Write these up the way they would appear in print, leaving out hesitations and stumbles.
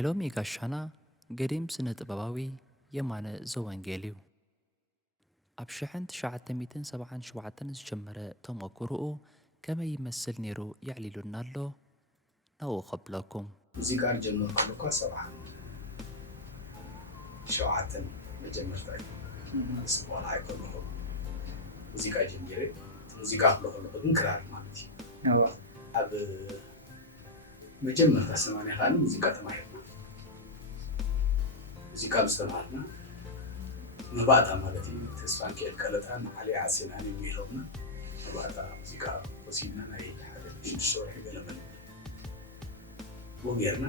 ናይ ሎሚ ጋሻና ገዲም ስነ ጥበባዊ የማነ ዘወንጌልዩ ኣብ 1977 ዝጀመረ ተመክሮኡ ከመይ ይመስል ነይሩ ይዕሊሉና ኣሎ ናብኡ ኸብለኩም ሙዚቃ ጀመርኩ እኮ 77 መጀመርታ ስፖላ አይኮነው ሙዚቃ ጀመረ ሙዚቃ ብለኸለ ግን ክራር ማለት እዩ ኣብ መጀመርታ 80 ካን ሙዚቃ ተማሂርና ሙዚቃ ምስተማርና መባእታ ማለት እዩ ተስፋን ከልከለታን ዓሊ ዓሴናን የሚለውና መባእታ ሙዚቃ ወሲድና ናይ ሓደ ሽዱሽተ ወርሒ ገለመለ ወጌርና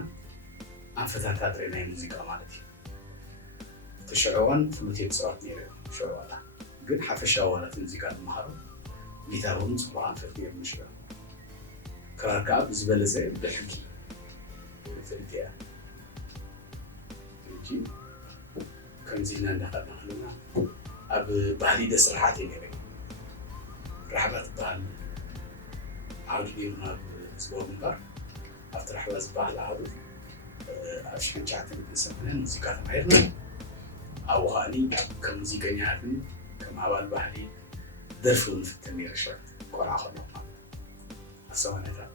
ኣንፈታታት ናይ ሙዚቃ ማለት እዩ ተሸዕዋን ፍሉት የፅዋት ነይረ ሸዕዋላ ግን ሓፈሻዊ ዋላት ሙዚቃ ንምሃሮ ጊታር እውን ፅቡቅ ኣንፈት ነይሩ ምሽራ ክራር ከዓ ብዝበለፀ ብሕጊ ፍልጥ እያ ከምዚ ኢልና እንዳኸድና ከለና ኣብ ባህሊ ደስ ስራሓት እየ ነይረ ራሕባ ትበሃል ዓውዲ ነይሩና ኣብ ህዝባዊ ምንባር ኣብቲ ራሕባ ዝበሃል ዓውዲ ኣብ 1980 ሙዚቃ ተማሂርና ኣብኡ ከዓኒ ከም ሙዚቀኛትን ከም ኣባል ባህሊ ደርፊ ንፍትን ነይረ ሸርት ቆልዓ ከለኹ ኣብ ሰማንያታት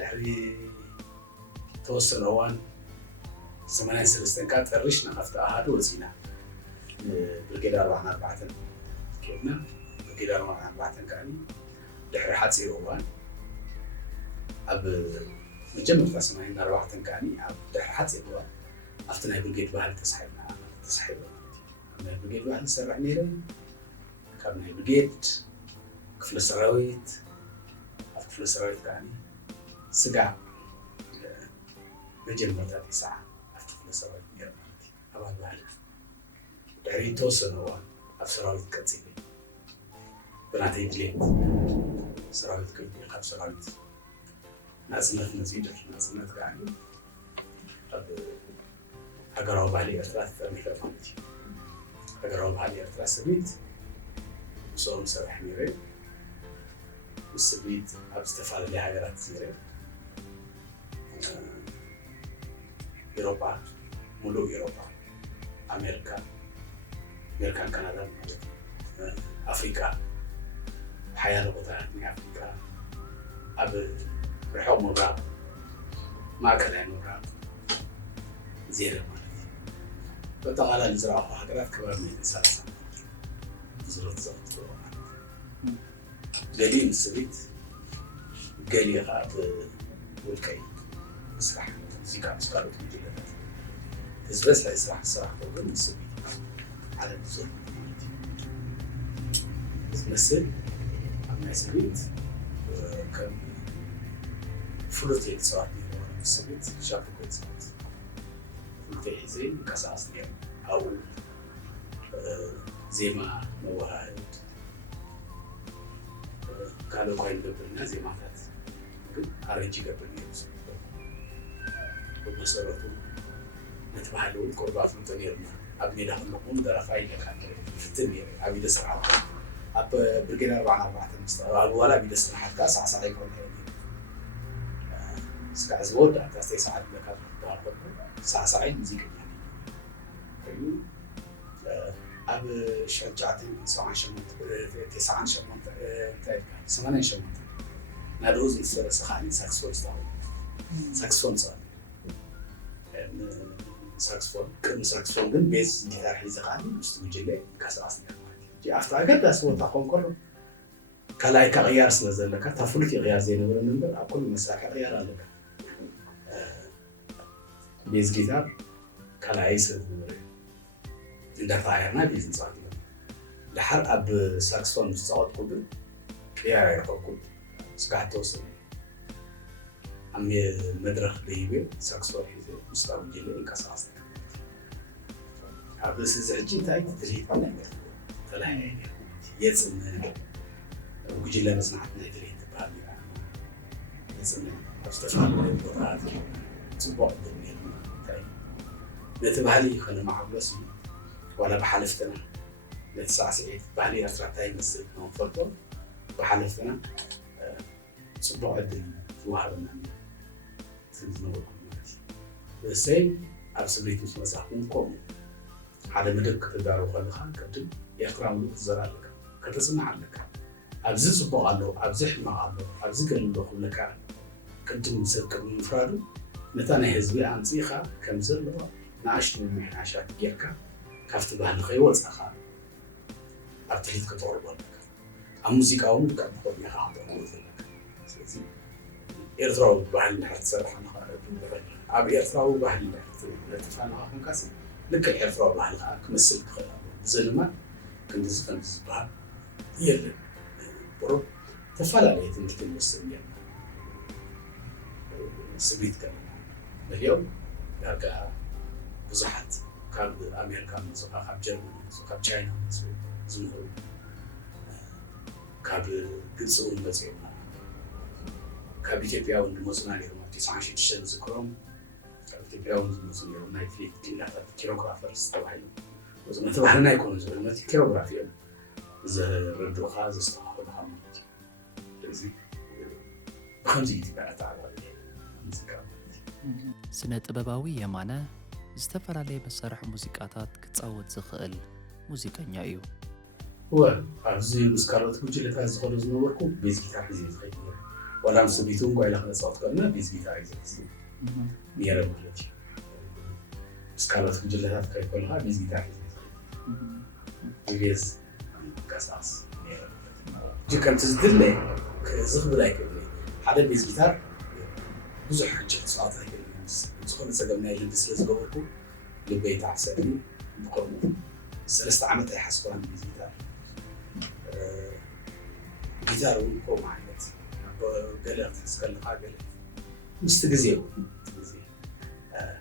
ድሕሪ ተወሰነ እዋን 83 كان طرشنا خفت أحد وزينا بالقدر 44 كنا بالقدر 44 كان دحر حادثة روان أب مجمع في 84 كان أب دحر حادثة روان أفتنا بالقدر واحد تسحبنا أما بالقدر واحد سرع نيرا كان بالقدر كفل السراويت كفل السراويت كان سقع مجمع 3 ساعة سراويت نيرا أبغى بعد دحري توصل هو أب سراويت كتير بناتي جليد سراويت كتير خب سراويت نازلت نزيدة نازلت يعني أب أقرب عليه ثلاث مثل مالتي أقرب عليه ثلاث سبيت وصوم سرح نيرا والسبيت أب استفاد لي حاجات كثيرة أوروبا ملو أوروبا أمريكا كندا أفريقيا حياة الوطن من أفريقيا أب رحوم مراب ما كان مراب زيرة مالتي بتقال الزراعة حاجات كبار من الإنسان زرت زرت قليل السبيت قليل غاب والكي مسرح زيكا مسكالوت مجلدات بس يسرح الصراحة وقلنا السبيل على النزول مثل عمنا سبيت كان فلوتي صار لي السبيت شافوا كويس فلوتي زين كاساس لي أو زي ما موهاد قالوا كاين قبلنا زي ما فات أرجع قبلنا ومسألته نتبهلون قربات متنيرنا أبني لهم نقوم درفاي لك فتنير أبي دسرعة أب برجنا 44 مستوى ولا أبي دسرعة حتى ساعة يكون هيني سكاز وود أتى ساعة لك ساعة مزيك يعني أب شجعتني سواء شمنت 9 شمنت 8 شمنت نادوز يصير سخاني ساكسفون استوى ساكسفون صار ساكسفون كم ساكسفون جن بيز جيتار حيزة قاني مستوجلة كاساسني جي أفتح قد أسوأ تقوم كله كلاي كغيار سنزل لك تفلتي غيار زين ولا نمبر أقول مساحة غيار لك بيز جيتار كلاي سنزل عند فايرنا بيز نصادي لحر أب ساكسفون مستوى كله غيار يرقم سكعت توصل أمي مدرخ ليبي ساكسفون حيزة مستوجلة كاساسني عبد السزعجي تاعي تدريب تلاهي يتسمى وجيلا مصنعتنا تدريب تبعي يتسمى استفاد من القرآن تبع الدنيا تاعي نتبهلي خلنا مع بلسي ولا بحلفتنا نتسع سعيد بهلي أسرع تاعي مسجد نوفلتو بحلفتنا تبع الدنيا وهذا ዝነበርኩ ማለት እዩ እሰይ ኣብ ስምዒት ምስ መፅእኹም ከምኡ ሓደ መደብ ክትዳረቡ ከለካ ቅድም ኤርትራዊ ክትዘራ ኣለካ ከተፅናዕ ኣለካ ኣብዚ ፅቡቕ ኣሎ ኣብዚ ሕማቕ ኣሎ ኣብዚ ገለ ኣሎ ክብለካ ቅድም ሰብ ቅድሚ ምፍራዱ ነታ ናይ ህዝቢ ኣንፂኻ ከም ዘለዎ ንኣሽቱ ምምሕያሻት ጌርካ ካብቲ ባህሊ ከይወፃእኻ ኣብ ትርኢት ከተቕርቦ ኣለካ ኣብ ሙዚቃ እውን ልክዕ ብከምኡ ኢኻ ክትቕርቦ ዘለካ ስለዚ ኤርትራዊ ባህሊ ድሕር ትሰርሕ ኣብ ኤርትራዊ ባህሊ ድሕር ተፋልኻ ኮንካሲ ልክዕ ኤርትራዊ ባህሊ ከዓ ክመስል ክኽእል ኣሎ ብዘለማት ክንዲዚ ከምዚ ዝበሃል የለን ቁሩብ ተፈላለየ ትምህርቲ ንወስድ እያ ስምዒት ከለና መሊኦም ዳርጋ ብዙሓት ካብ ኣሜሪካ መፁ ካብ ጀርመን መፁ ካብ ቻይና መፁ ዝምህሩ ካብ ግብፂ እውን መፅኦም ካብ ኢትዮጵያ እውን ዝመፁና ነይሮም ኣብ 96 ዝዝክሮም ካብ ኢትዮጵያ እውን ዝመፁ ነይሮም ናይ ዲላታት ኪሮግራፈርስ ተባሂሎም መፁ ነቲ ባህልና ይኮኑ ዝብሉ ነቲ ኪሮግራፊ እዮም ዘረድኡኻ ዘስተኻኽሉኻ ማለት እዩ ስለዚ ብከምዚ ኢትዮጵያ ተዓባለ ሙዚቃ ስነ ጥበባዊ የማነ ዝተፈላለየ መሳርሒ ሙዚቃታት ክፃወት ዝኽእል ሙዚቀኛ እዩ ኣብዚ ምስ ካልኦት ጉጅለታት ዝኸዱ ዝነበርኩ ቤዝ ጊታር ሒዘ ዝኸይድ ነይረ ዋላ ምስ ቤቱ እንኳ ኢላ ክነፃወት ከለና ቤዝ ጊታር ሒዘ ነይረ ማለት እዩ ምስ ካልኦት ጉጅለታት ክኸይድ ከለካ ቤዝ ጊታር ሒዘ ቤዝ ቀሳቅስ ነይረ እጂ ከምቲ ዝድለየ ዝኽብል ኣይክእልኒ ሓደ ቤዝ ጊታር ብዙሕ ሕጂ ክፃወት ኣይክእልኒ ዝኾነ ፀገም ናይ ልቢ ስለ ዝገበርኩ ልበይ ተዓሰኒ ብከምኡ 3 ዓመት ኣይሓስባን ቤዝ ጊታር ጊታር እውን ከምኡ ዓይነት ገለ ክትሕዝ ከለካ ገለ ምስቲ ግዜ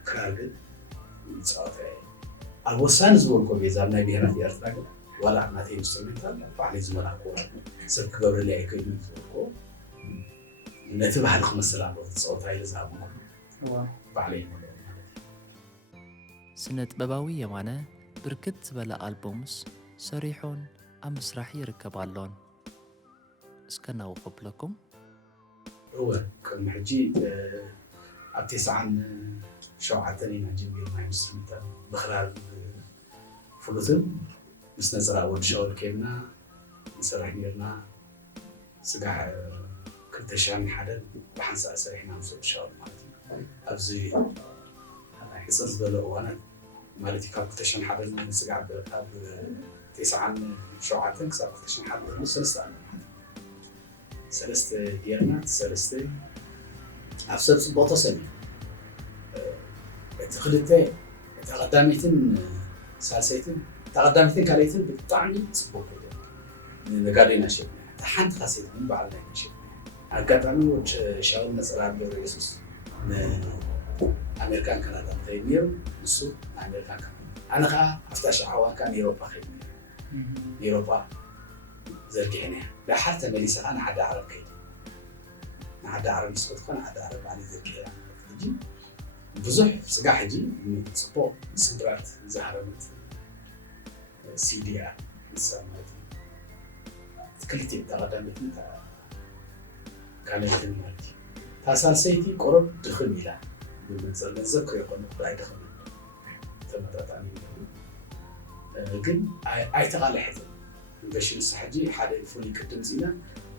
ክራር ግን ፀወታ ኣብ ወሳኒ ዝበልኮ ቤዛ ኣብ ናይ ብሄራት ኤርትራ ግን ዋላ ናተይ ኢንስትሩሜንታል ባዕለይ ዝመላክዎ ሰብ ክገብረለይ ኣይክእልን ዝበልኮ ነቲ ባህሊ ክመስል ኣለዎ ፀወታ ኢለ ዝሃብኩ ባዕለይ ማለት ስነ ጥበባዊ የማነ ብርክት ዝበለ ኣልበምስ ሰሪሖን ኣብ ምስራሕ ይርከብ ኣሎን እስከናው ከብለኩም ከም ሕጂ ኣብ 97 ኢና ጀሚርና ኢንስትሩሜንታል ብክራር ፍሉጥን ምስ ነፀላ ወዲ ሻወል ከይድና ንሰርሕ ነርና ስጋሕ 2001 ብሓንሳእ ሰሪሕና ምስ ወዲ ሻወል ማለት እዩ ኣብዚ ሕፅር ዝበለ እዋናት ማለት እዩ ካብ 2001 ስጋዕ ካብ 97 ክሳብ 2001 ሰለስተ ዓመት ሰለስተ ጌርና ሰለስተ ኣብ ሰብ ፅቡቅ ተሰሚዑ እቲ ክልተ ተቐዳሚትን ሳልሰይትን ተቐዳሚትን ካልኣይትን ብጣዕሚ ፅቡቅ ነጋዴና ሸጥና እታ ሓንቲ ካሴት ግን በዓልና ይሸጥና ኣጋጣሚ ወዲ ሻወል ነፀላ ገብረ ኢየሱስ ንኣሜሪካን ካናዳን ከይድ ነይሩ ንሱ ንኣሜሪካን ካናዳ ኣነ ከዓ ኣብታ ሸዓዋን ከዓ ንኤሮጳ ከይድ ነይሩ ንኤሮጳ ዘርጊሕና ዳሓር ተመሊሰ ከዓ ንዓዲ ዓረብ ከይድ ንዓዲ ዓረብ ንስኮት ኮ ንዓዲ ዓረብ ባዕለይ ዘርጊሕና ሕጂ ብዙሕ ስጋሕ ሕጂ ፅቡቅ ስድራት ዝሃረበት ሲዲ እያ ንሳ ማለት እዩ ክልቲአን ተቐዳሚትን ካልኣይትን ማለት እዩ እታ ሳልሰይቲ ቁሩብ ድኽም ኢላ ዘክር ይኮነ ኣይድኽም ተመጣጣኒ ግን ኣይተቓልሐትን ኢንቨሽንስ ሕጂ ሓደ ፍሉይ ቅድም ዚና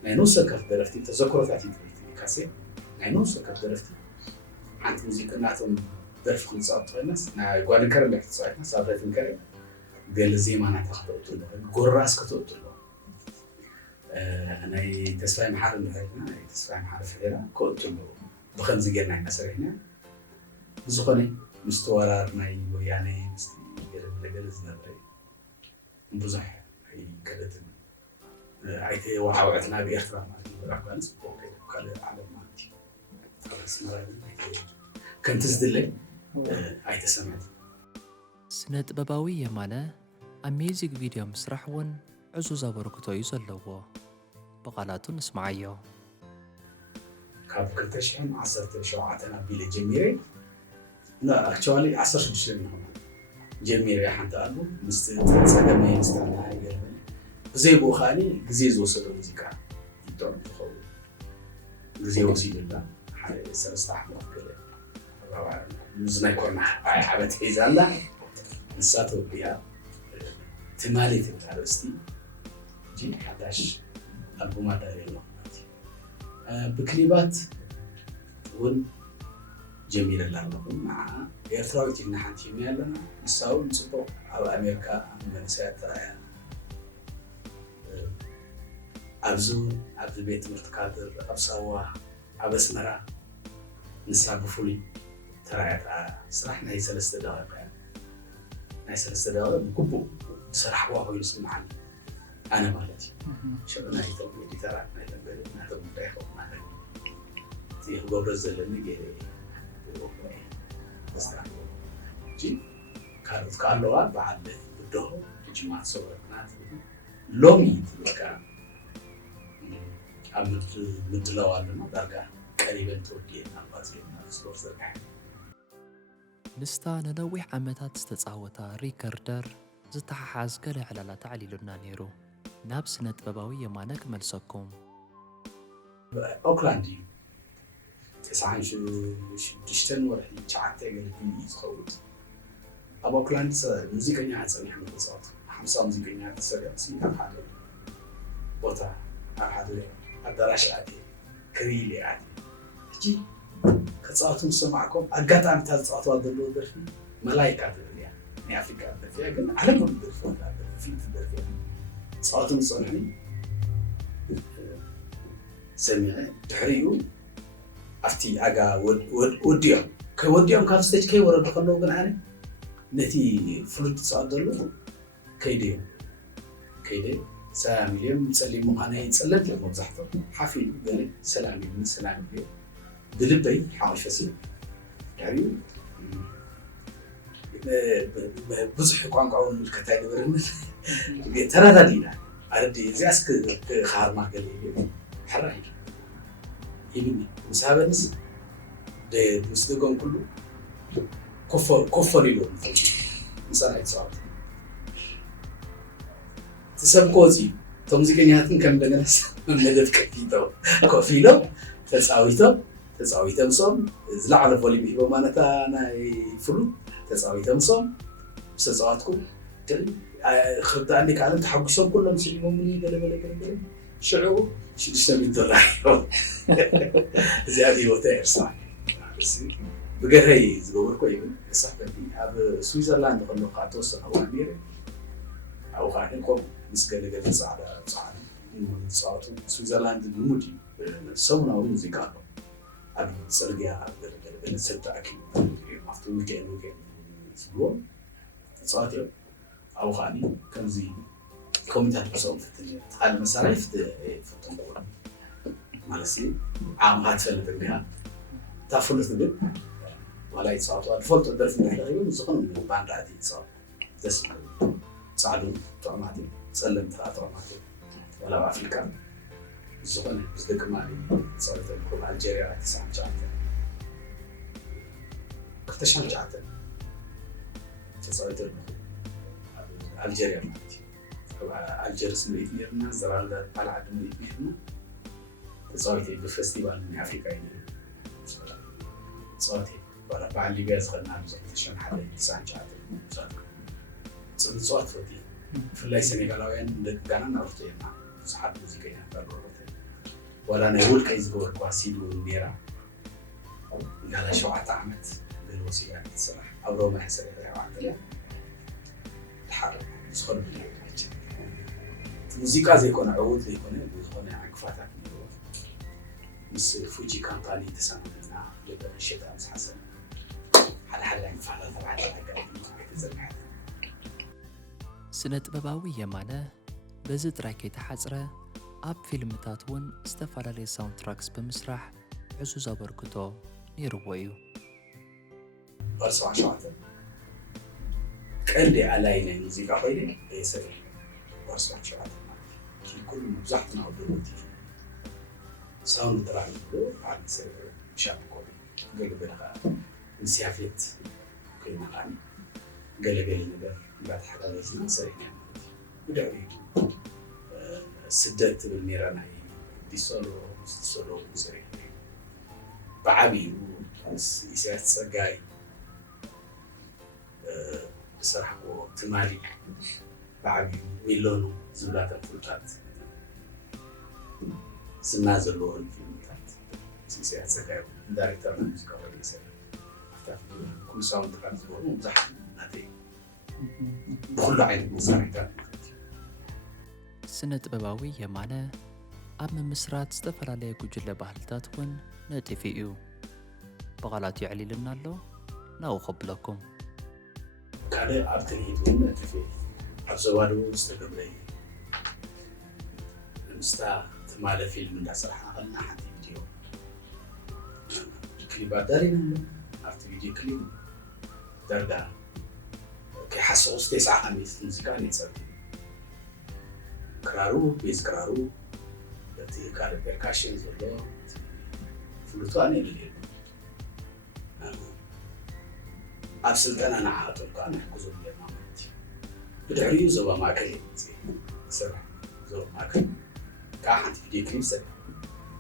ናይ ነፍሲ ወከፍ ደረፍቲ ተዘክሮታት እዩ ካሴት ናይ ነፍሲ ወከፍ ደረፍቲ ሓንቲ ሙዚቀኛቶም ደርፊ ክንፃወት ኮይናስ ናይ ጓልን ከረን ድሕሪ ተፃዊትና ሳብረትን ከረን ገለ ዜማናት ክተወቱ ኣለዎ ጎራስ ክተወቱ ኣለዎ ናይ ተስፋይ መሓር ንድሕሪና ናይ ተስፋይ መሓር ፍሒራ ክወቱ ኣለዎ ብከምዚ ጌርና ኢና ሰሪሕና ብዝኾነ ምስ ተወራር ናይ ወያነ ምስቲ ገለ ዝነበረ ብዙሕ ኣይከደትን ኣይተወዓውዕትና ብኤርትራ ማለት እዩ ብራኳን ፅቡቅ ካልእ ዓለም ማለት እዩ ከምቲ ዝድለይ ኣይተሰምዐት ስነ ጥበባዊ የማነ ኣብ ሚውዚክ ቪድዮ ምስራሕ እውን ዕዙዝ ኣበርክቶ እዩ ዘለዎ ብቓላቱ ንስማዓዮ ካብ 2017 ኣቢለ ጀሚረ ኣክቹዋሊ 16 ይሆናል ጀሚረ ሓንቲ ኣልቡ ምስቲ ፀገመይ ምስታና ይገርመኒ ብዘይብኡ ከዓኒ ግዜ ዝወሰደ ሙዚቃ ይጥዕም ትኸውን ግዜ ወሲዱላ ሓደ 3 ዓመት ገለ مزنا يكون عبت حيزالا نساتو بيها تمالي تبتارستي جي حداش ألبوم داري الله بكليبات ون جميل الله مع إيرتراوي تيجي نحكي ميالنا نساو نسبو على أمريكا من ساعة أبزو عبد البيت مرتكادر أبصوا أبسمرة نساب فولي ترى صراحة هي ثلاث دقائق هي ثلاث دقائق بكبو صراحة واقعي يسمعني أنا مالتي شغلنا هي تقول ترى ما تقول ده ما تيه قبل الزلمة جري بس جي كارلوا بعد بدهم جماعة صورنا لومي تلقى عمد مدلوا على درجة قريبا تودي نبازي نفسور زرع نستا ننوي عمتات استتصاوتا ريكاردر زتححاز قلع على تعليلنا نيرو نابس نتباباوية ما نكمل سكم أوكلاندي تسعين شدشتن ورحي شعاتي قلبي يتخوت أبو أوكلاند موسيقى نيات صنيح من الصوت حمسة موسيقى نيات السريع سيئة حاجة بوتا حاجة الدراش عادي كريلي عادي جي كتصاوتون سمعكم أقاطع مثال تصاوتوا دلو درفي ملايكة درفيا ني أفريقيا درفيا قلنا على كل درفيا في درفيا تصاوتون صنعني سمعي تحريو أفتي أجا وديهم كوديهم كان ستيج كي ورد خلوا قنعني نتي فلوت تصاوت دلو كيديهم كيدي سلام اليوم تسلم أنا يتسلم لما بزحته حفيد قال سلام اليوم سلام اليوم بلبي حاش فسيل يعني بزح يقان قاون الكتاب ورمل ترى دينا أردي زي أسك خار ما قال لي حراي يبني مسابنس ده مستقون كله كفر يلون مثلا يتصاب تسمكوزي تمزيكنياتن كم دغنس مدف كفيلو تساويتم صوم زلا على فولي بيبو معناتها انا يفرو تساويتم صوم بسصواتكم خد عندك عالم تحقشوا كلهم سلموا مني بلا شعو شدشنا بالدرايو زيادة وتاير صح بس بقى زغور كويس صح اب سويسرلاند خلو قاتوس او امير او خاطركم مسكلة صعدة صعدة سويسرلاند المودي سونا موسيقى أبي سرقيا أبي نسيتها أكيد أفتو ويكند سبوا صعدة أو خاني كان زي كوميتات بسوم في التنين هذا مسألة في التنقول مالسي عام هاتفل بيها تافلت بيت ولا يتصعدوا الفولت الدرس من الحلقة وزخن من باند عادي يتصعد تسمع صعدوا طعماتي سلم طعماتي ولا أفريقيا الزغن بزدك مالي صارت الكل ألجيريا تسعة جاتة كتشان جاتة تصارت ألجيريا مالتي ألجيرس ميتنا زرالة طلعت ميتنا تصارت بفستيفال من أفريقيا صارت ولا بعد ليبيا زغنا بزغتشان حدا تسعة جاتة صارت فتي في اللي سنغالاويان دقانا نرتينا صحاب موسيقى قالوا ولا نقول كيس جور كواسيدو ميرا قال شو عتعمت بالموسيقى الصراحة أبرو ما حسيت عليها وعندها الحرب مسخر بالله الموسيقى زي كون عود زي كون عقفاتك بس فوجي كان طالي تسامحنا جدا الشتاء بس حسن حل عقفاتها تبع الحاجات زلمات سنة باباوية معنا بزد راكي تحزره أب فيلمتات ون استفعل ساوند تراكس بمسرح عزوز أبركتو نيرويو برسو عشواتي كأندي علينا الموسيقى خيري يسري برسو عشواتي كل مبزحتنا ودلوتي ساوند تراكس عاد يسري شاب كوري قلو بلغا نسيافيت كل مغاني قلو نبر بعد حدا لازم نسرينا ودعوي سدت بالميران هاي دي سولو مسري بعبي ኢሳያስ ፀጋይ ዝሰርሐዎ ትማሊ ብዓብዩ ሚሎኑ ዝብላተን ፍሉጣት ዝና ዘለዎን ፊልምታት ኢሳያስ ፀጋይ ዳይሬክተር ሙዚቃ ኮይኑ ይሰርሕ ኩሉ ሳውንድ ትራክ ዝበሉ ብዙሓት ናተይ ብኩሉ ዓይነት መሳርሒታት ስነ ጥበባዊ የማነ ኣብ ምምስራት ዝተፈላለየ ጉጅለ ባህልታት እውን ነጢፍ እዩ ብቓላት ይዕሊልና ኣሎ ናብኡ ከብለኩም ካልእ ኣብ ትርኢት እውን ነጢፍ ኣብ ዞባ ደቡብ ዝተገብረ ምስታ ትማለ ፊልም እንዳሰርሓ ከለና ሓንቲ ቪድዮ ክሊፕ ኣዳሪና ኣብቲ ቪድዮ ክሊፕ ዳርጋ ከይሓስቑ 9 ሚኒት ሙዚቃ ነይፀርት ክራሩ ቤዝ ክራሩ እቲ ካልእ ፐርካሽን ዘሎ ፍሉጡ ኣነ የድልየሉ ኣብ ስልጠና ንዓኣቶም ከዓ ንሕግዞም ጌርና ማለት እዩ ብድሕሪኡ ዞባ ማእከል ክሰርሕ ዞባ ማእከል ከዓ ሓንቲ ቪድዮ ክሊፕ ሰሪሐ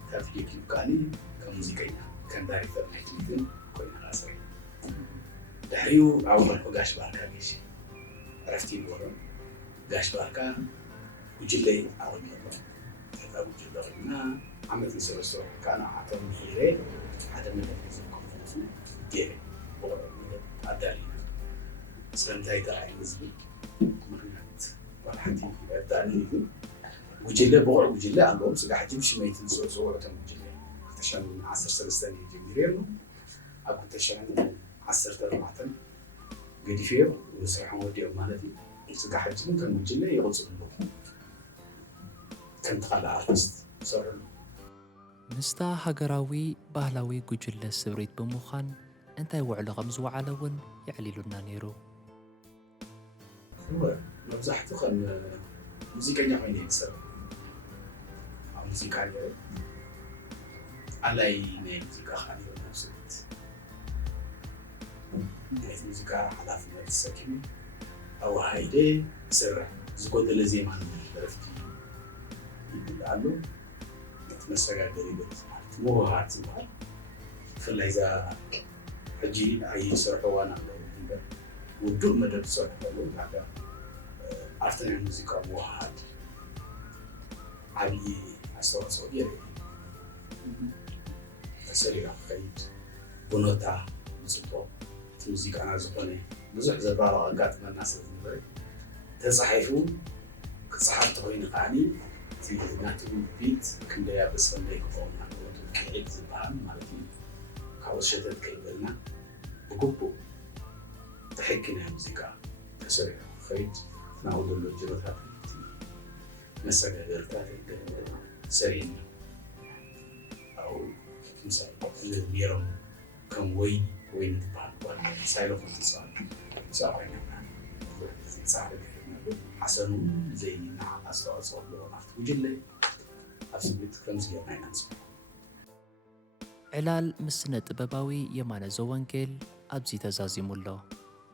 እታ ቪድዮ ክሊፕ ከዓኒ ከም ሙዚቀኛ ከም ዳይሬክተር ናይ ክሊፕን ኮይና ሰሪሐ ድሕሪኡ ኣብ መልኩ ጋሽ ባርካ ገይሽ ዕረፍቲ ይነበሮም ጋሽ ባርካ ጉጅለይ ኣቆይመሎ እታ ጉጅለ ኮይና ዓመት ንሰለስተ ከዓ ንዓቶም ሂሬ ሓደ መድረክ ዝኮንፈረንስ ገይረ ኣዳሊና ስለምንታይ ተራእዩ ዝብል ምክንያት ባልሓቲ ኣዳሊ ጉጅለ ብቑዕ ጉጅለ ኣለዎም ስጋ ሕጂ ብሽመይትን ዝውዕቶም ጉጅለ 2013 እዩ ጀሚሩ ኣብ 2014 ገዲፍዮ ስርሖም ወዲኦም ማለት እዩ ስጋ ሕጂ ከም ጉጅለ ይቕፅሉ ከም ተኻልእ ኣርቲስት ይሰርሑ ምስታ ሃገራዊ ባህላዊ ጉጅለ ስብሪት ብምዃን እንታይ ውዕሎ ከም ዝወዓለ እውን ይዕሊሉና ነይሩ መብዛሕትኡ ከም ሙዚቀኛ ኮይኑ ይሰርሕ ኣብ ሙዚቃ ነይሩ ኣላይ ናይ ሙዚቃ ካሊእ ነብስት ናይ ሙዚቃ ሓላፍነት ተሰኪሙ ኣዋሃይደ ይሰርሕ ዝጎደለ ዜማ ደረፍቲ ይብል ኣሎ መሰጋገሪ ይበልፅ ማለት ምውሃድ ዝበሃል ብፍላይ እዛ ሕጂ ኣይሰርሕዋን ኣለዉ እምበር ውዱእ መደብ ዝሰርሑ ከለዉ ሓደ ኣብቲ ናይ ሙዚቃ ምውሃድ ዓብዪ ኣስተዋፅኦ ገይሩ ተሰሪራ ክኸይድ ብኖታ ብፅቡቕ እቲ ሙዚቃና ዝኾነ ብዙሕ ዘባርቕ ኣጋጥመና ስለ ዝነበረ ተፃሒፉ ክፀሓፍ ተኮይኑ ከዓኒ እቲ ናቱ ቢት ክንደይ ኣብስ ክንደይ ክኸውን ኣለዎ ክዒድ ዝበሃል ማለት እዩ ካብኡ ሸተት ከይበልና ብግቡእ ብሕጊ ናይ ሙዚቃ ተሰሪሑ ክኸይድ ናብኡ ዘሎ ጅሮታት መሰጋገርታት ሰሪሕና ኣብኡ ምሳሌ ነይሮም ከም ወይኒ ትበሃል ሳይሎፎን ትፅዋዕ እዛ ኮይና ፃዕሪ ሓሰኑ ዘይና ኣስተዋፅኦ ኣለዎ ናብቲ ጉጅለ ኣብ ስምዒት ከምዚ ጌርና ኢና ንፅውዖ ዕላል ምስ ስነ ጥበባዊ የማነ ዘወንጌል ኣብዚ ተዛዚሙ ኣሎ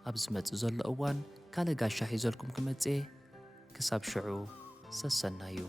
ኣብ ዝመፅእ ዘሎ እዋን ካለ ጋሻ ሒዘልኩም ክመፅእ ክሳብ ሽዑ ሰሰና እዩ